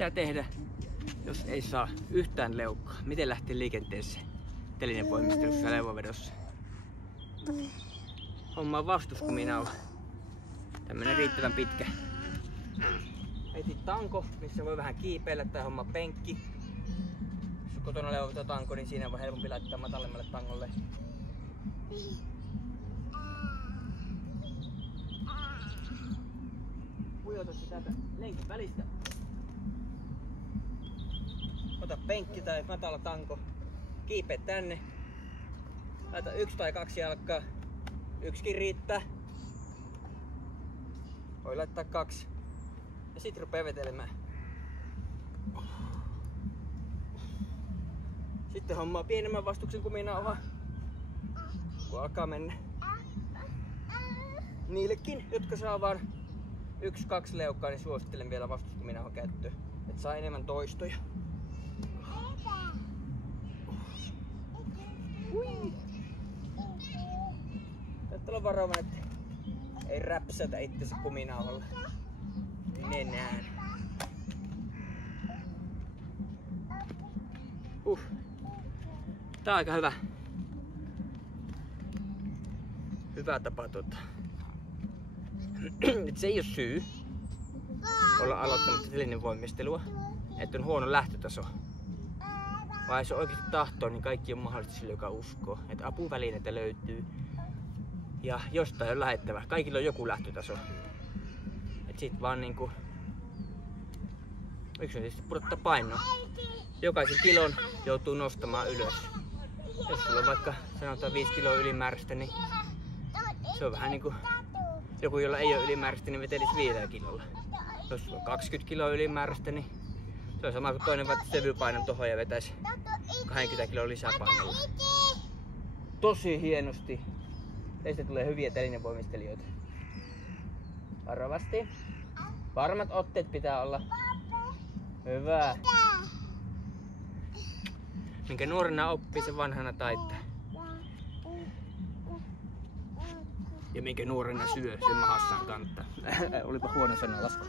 Mitä tehdä, jos ei saa yhtään leukkaa? Miten lähtee liikenteeseen telinevoimistelussa ja leuvovedossa? Hommaa vastuskuminauha. Tämmönen riittävän pitkä. Heti tanko, missä voi vähän kiipeillä, tai homma penkki. Jos on kotona leuvovedotanko, niin siinä on helpompi laittaa matalemmalle tangolle. Pujota se täältä lenkin välistä. Ota penkki tai matala tanko. Kiipeä tänne. Laita 1 tai 2 jalkaa. 1kin riittää. Voi laittaa 2. Ja sit rupee vetelemään. Sitten hommaa pienemmän vastuksen kuminauhaa. Kun alkaa mennä. Niillekin, jotka saa vaan 1-2 leukkaa, niin suosittelen vielä vastuskuminauhan käyttöön. Et saa enemmän toistoja. Täytyy olla varovainen, että ei räpsätä itsensä kuminauhalla nenään. Tää on aika hyvä tapa Et se ei ole syy olla aloittamatta telinevoimistelua, että on huono lähtötaso. Vai jos on oikeasti tahtoa, niin kaikki on mahdollista sille, joka uskoo. Että apuvälineitä löytyy. Ja jostain on lähettävä. Kaikilla on joku lähtötaso. Et sit vaan niinku... Yksi on tietysti pudottaa painoa. Jokaisen kilon joutuu nostamaan ylös. Jos sulla on vaikka sanotaan 5 kiloa ylimääräistä, niin se on vähän niinku... Joku, jolla ei ole ylimääräistä, niin vetelisi 5 kilolla. Jos sulla on 20 kiloa ylimääräistä, niin se on sama kuin toinen vaikka sevypainon tohon ja vetäisi 20 kiloa lisäpainolla. Tosi hienosti. Teistä tulee hyviä telinevoimistelijoita. Varovasti. Varmat otteet pitää olla. Hyvä. Minkä nuorena oppii, se vanhana taittaa. Ja minkä nuorena syö, sen mahassaan kantaa. Olipa huono sanalasku.